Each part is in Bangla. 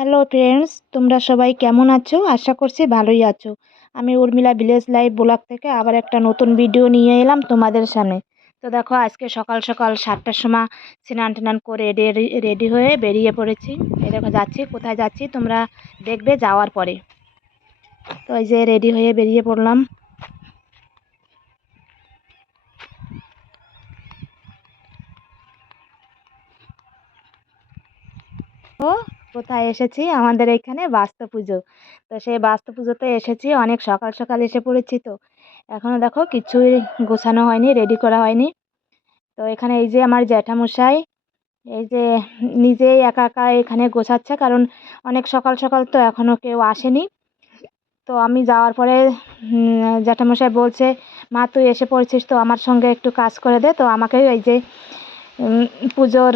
হ্যালো ফ্রেন্ডস, তোমরা সবাই কেমন আছো? আশা করছি ভালোই আছো। আমি উর্মিলা ভিলেজ লাইভ ব্লগ থেকে আবার একটা নতুন ভিডিও নিয়ে এলাম তোমাদের সামনে। তো দেখো, আজকে সকাল সকাল সাতটার সময় স্নান টান করে রেডি রেডি হয়ে বেরিয়ে পড়েছি। দেখো, যাচ্ছি। কোথায় যাচ্ছি? তোমরা দেখবে যাওয়ার পরে। তো এই যে রেডি হয়ে বেরিয়ে পড়লাম। ও কোথায় এসেছি? আমাদের এখানে বাস্তু পুজো। তো সেই বাস্তু পুজোতে এসেছি, অনেক সকাল সকাল এসে পড়েছি তো। এখনও দেখো কিছুই গোছানো হয়নি রেডি করা হয়নি। তো এখানে এই যে আমার জ্যাঠামশাই, এই যে নিজেই একা একা এখানে গোছাচ্ছে, কারণ অনেক সকাল সকাল তো এখনও কেউ আসেনি। তো আমি যাওয়ার পরে জ্যাঠামশাই বলছে, মা, তুই এসে পড়েছিস তো, আমার সঙ্গে একটু কাজ করে দে। তো আমাকে এই যে পুজোর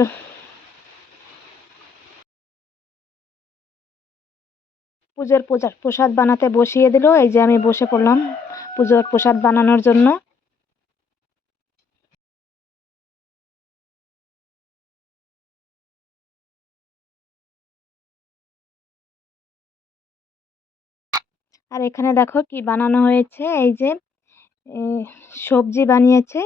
পুজোর প্রসাদ বানাতে বসিয়ে দিল। এই যে আমি বসে পড়লাম পুজোর প্রসাদ বানানোর জন্য। আর এখানে দেখো কি বানানো হয়েছে। এই যে সবজি বানিয়েছে।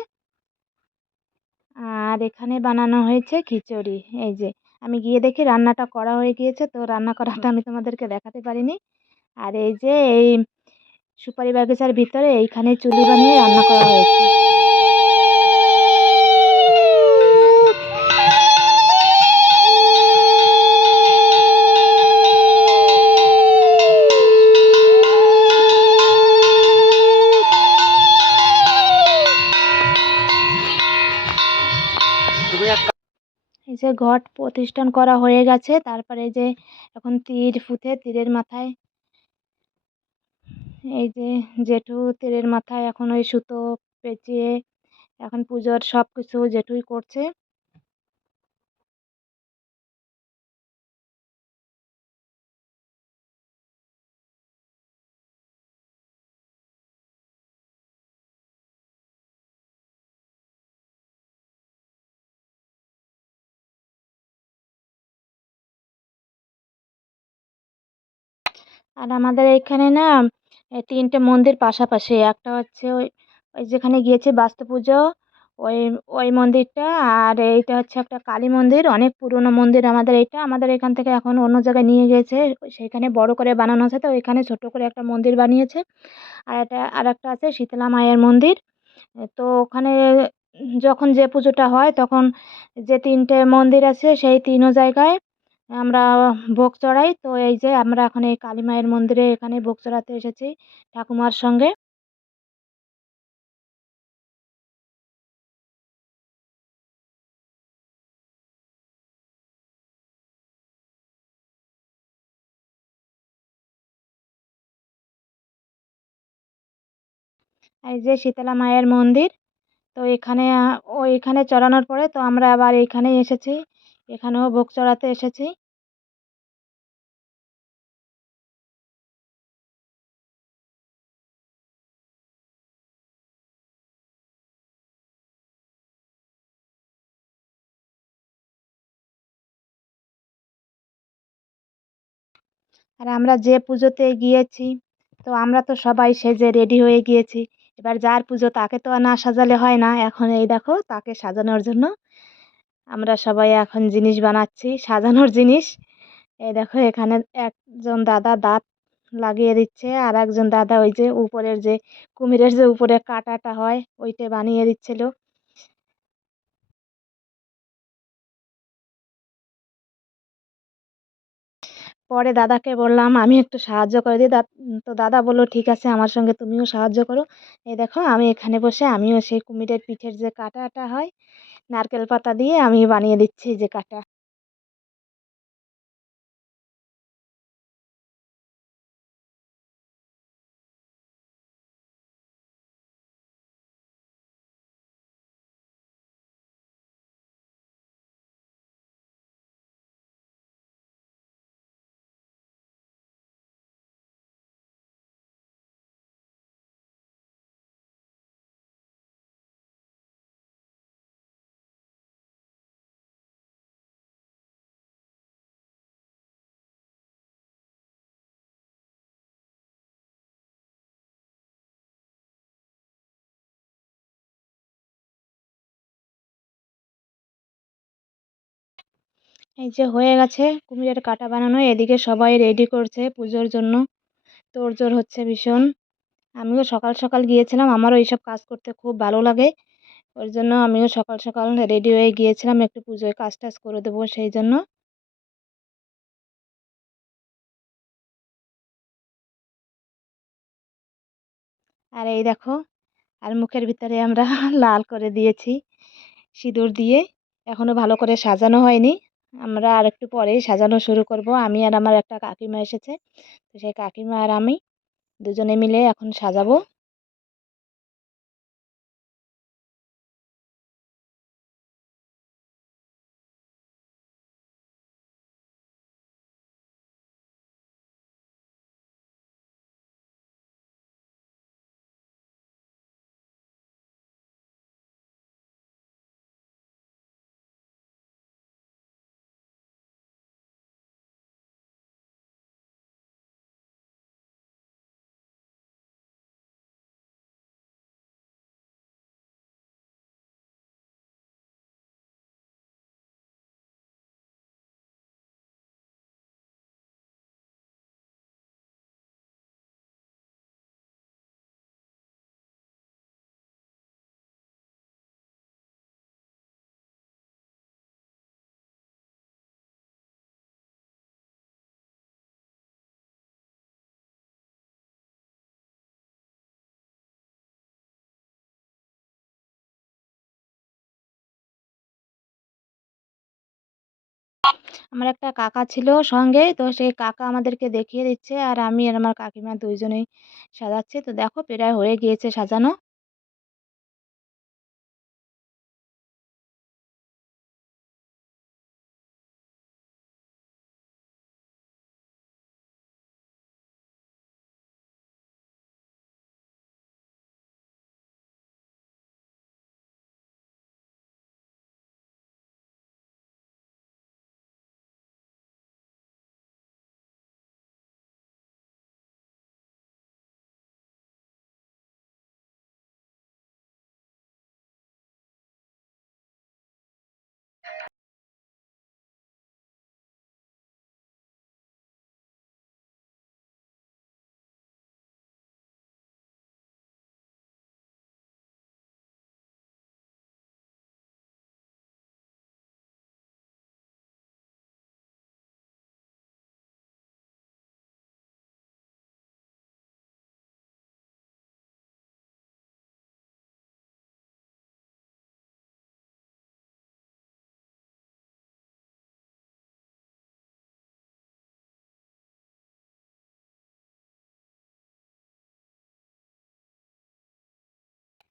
আর এখানে বানানো হয়েছে খিচুড়ি। এই যে আমি গিয়ে দেখি রান্নাটা করা হয়ে গিয়েছে। তো রান্না করাটা আমি তোমাদেরকে দেখাতে পারিনি। আর এই যে এই সুপারি বাগিচার ভিতরে এইখানে চুলি বানিয়ে রান্না করা হয়েছে। যে ঘট প্রতিষ্ঠান করা হয়ে গেছে, তারপরে যে এখন তীর ফুথে তীরের মাথায়, এই যে জেঠু তীরের মাথায় এখন ওই সুতো পেঁচিয়ে এখন পুজোর সব কিছু জেঠুই করছে। আর আমাদের এখানে না তিনটে মন্দির পাশাপাশি। একটা হচ্ছে ওই ওই যেখানে গিয়েছি বাস্তু পুজো, ওই ওই মন্দিরটা। আর এইটা হচ্ছে একটা কালী মন্দির, অনেক পুরনো মন্দির আমাদের এইটা। আমাদের এখান থেকে এখন অন্য জায়গায় নিয়ে গেছে সেখানে বড় করে বানানো আছে। তো ওইখানে ছোট করে একটা মন্দির বানিয়েছে। আর একটা আর একটা আছে শীতলা মায়ের মন্দির। তো ওখানে যখন যে পুজোটা হয়, তখন যে তিনটে মন্দির আছে, সেই তিনও জায়গায় আমরা ভোগ চড়াই। তো এই যে আমরা এখন এই কালী মায়ের মন্দিরে এখানে ভোগ চড়াতে এসেছি ঠাকুমার সঙ্গে। এই যে শীতলা মায়ের মন্দির। তো এখানে ওইখানে চড়ানোর পরে তো আমরা আবার এইখানেই এসেছি। এখানেও ভোগ চড়াতে এসেছি। আর আমরা যে পুজোতে গিয়েছি, তো আমরা তো সবাই সেজে রেডি হয়ে গিয়েছি। এবার যার পুজো তাকে তো আর না সাজালে হয় না। এখন এই দেখো, তাকে সাজানোর জন্য আমরা সবাই এখন জিনিস বানাচ্ছি, সাজানোর জিনিস। এই দেখো, এখানে একজন দাদা দাঁত লাগিয়ে দিচ্ছে, আর একজন দাদা ওই যে উপরের যে কুমিরের যে উপরে কাটাটা হয়, ওইটা বানিয়ে দিচ্ছিল। পরে দাদাকে বললাম, আমি একটু সাহায্য করে দিই। তো দাদা বলল, ঠিক আছে, আমার সঙ্গে তুমিও সাহায্য করো। এই দেখো, আমি এখানে বসে, আমিও সেই কুমিরের পিঠের যে কাটাটা হয় নারকেল পাতা দিয়ে আমি বানিয়ে দিচ্ছি যে কাটা। এই যে হয়ে গেছে, কুমিরের কাটা বানানো, এদিকে সবাই রেডি করছে পুজোর জন্য। তোড়জোড় হচ্ছে ভীষণ। আমিও সকাল সকাল গিয়েছিলাম, আমারও এইসব কাজ করতে খুব ভালো লাগে। ওই জন্য আমিও সকাল সকাল রেডি হয়ে গিয়েছিলাম একটু পুজোয় কাজ টাজ করে দেবো সেই জন্য। আর এই দেখো, আর মুখের ভিতরে আমরা লাল করে দিয়েছি সিঁদুর দিয়ে। এখনও ভালো করে সাজানো হয়নি। আমরা আর একটু পরেই সাজানো শুরু করব। আমি আর আমার একটা কাকিমা এসেছে। তো সেই কাকিমা আর আমি দুজনে মিলে এখন সাজাবো। আমার একটা কাকা ছিল সঙ্গে, তো সেই কাকা আমাদেরকে দেখিয়ে দিচ্ছে আর আমি আর আমার কাকিমা দুইজনেই সাজাচ্ছি। তো দেখো প্রায় হয়ে গিয়েছে সাজানো।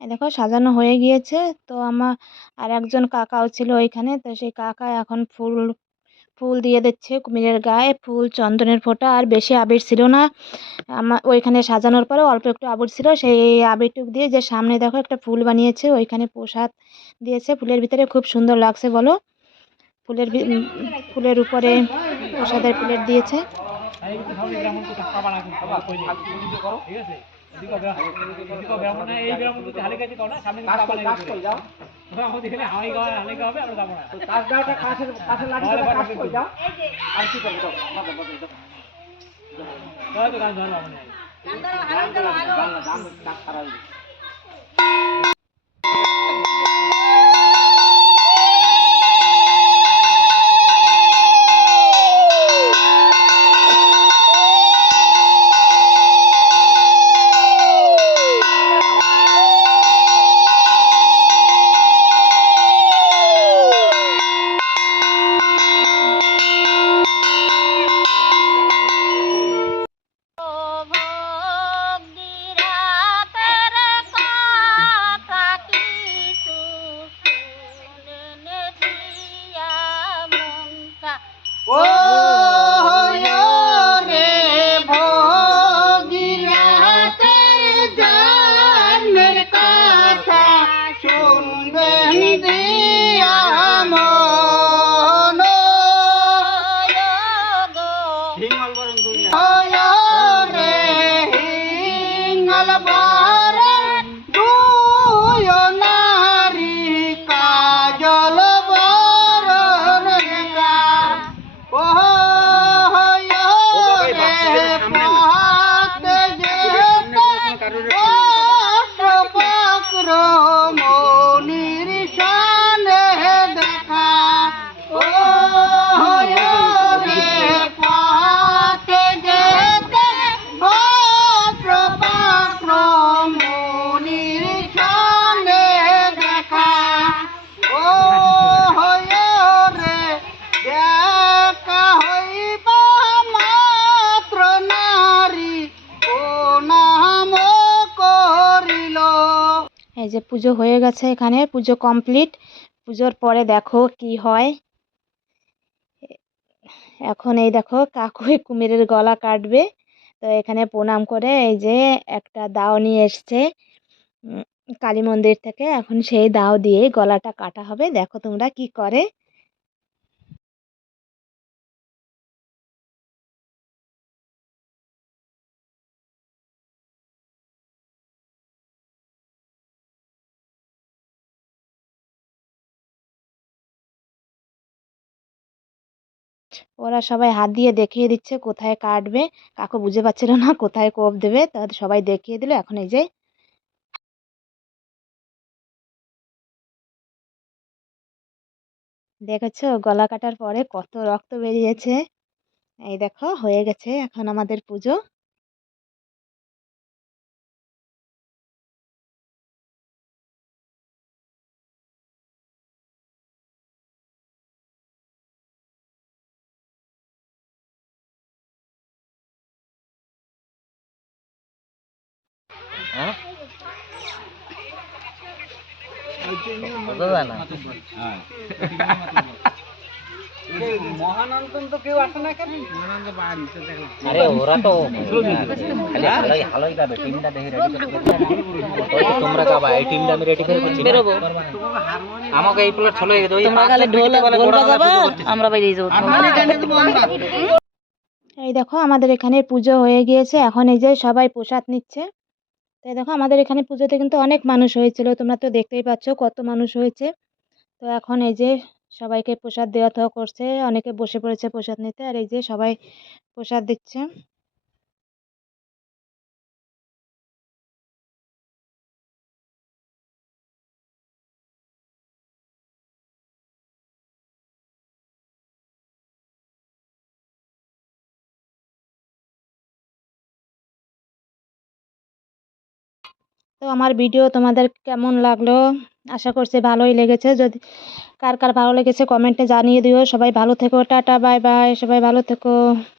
দেখো সাজানো হয়ে গিয়েছে। তো আমার আর একজন কাকাও ছিল ওইখানে। তো সেই কাকা এখন ফুল ফুল দিয়ে দিচ্ছে কুমিরের গায়ে। ফুল চন্দনের ফোঁটা আর বেশি আবির ছিল না। আমার ওইখানে সাজানোর পরে অল্প একটু আবির ছিল। সেই আবিরটুক দিয়ে যে সামনে দেখো একটা ফুল বানিয়েছে, ওইখানে প্রসাদ দিয়েছে। ফুলের ভিতরে খুব সুন্দর লাগছে বলো। ফুলের ফুলের উপরে প্রসাদের প্লেট দিয়েছে। ঠিক আছে এদিকে ব্রাহ্মণ না এই ব্রাহ্মণ যদি হালে কাছে কও না সামনে কিন্তু আবার কাজ করে। যাও আমাদের এখানে হাই গাওয়া হালে গাওয়া আমরা যাব না তো কাজ দাওটা কাছের কাছের লাঠিটা কাজ করে। যাও আর কি করবে দাও মাথা মাথা দাও তো কাজ ধরো আমরা গান ধরো হালে ধরো হালো গান গান কাজ করা। এই যে পুজো হয়ে গেছে এখানে, পুজো কমপ্লিট পুজোর পরে দেখো কি হয়। এখন এই দেখো কাকু কুমিরের গলা কাটবে। তো এখানে প্রণাম করে এই যে একটা দাও নিয়ে এসছে কালী মন্দির থেকে। এখন সেই দাও দিয়ে গলাটা কাটা হবে। দেখো তোমরা কি করে। ওরা সবাই হাত দিয়ে দেখিয়ে দিচ্ছে কোথায় কাটবে, কাকু বুঝে পাচ্ছিল না কোথায় কোপ দেবে তাদের সবাই দেখিয়ে দিল, এখন এই যে দেখেছ গলা কাটার পরে কত রক্ত বেরিয়েছে, এই দেখো হয়ে গেছে এখন আমাদের পুজো। আরে ওরা তো খালি হালই হালই যাবে টিমটা দেখে রেডি করতে তোমরা যাবা এই টিমটা আমি রেডি করে করছি। বেরোবো। আমাকে এই প্লেট চলে গেছে তোমরা খালি ঢোল ঢোল বাজাবা আমরা বাইরে যাব। এই দেখো আমাদের এখানে পুজো হয়ে গিয়েছে। এখন এই যে সবাই প্রসাদ নিচ্ছে। তাই দেখো, আমাদের এখানে পুজোতে কিন্তু অনেক মানুষ হয়েছিল। তোমরা তো দেখতেই পাচ্ছ কত মানুষ হয়েছে। তো এখন এই যে সবাইকে প্রসাদ দেওয়া তো করছে, অনেকে বসে পড়েছে প্রসাদ নিতে, আর এই যে সবাই প্রসাদ দিচ্ছে। তো আমার ভিডিও তোমাদের কেমন লাগল? আশা করছি ভালোই লেগেছে। যদি কার কার ভালো লেগেছে কমেন্টে জানিয়ে দিও। সবাই ভালো থেকো। Tata, bye bye. সবাই ভালো থেকো।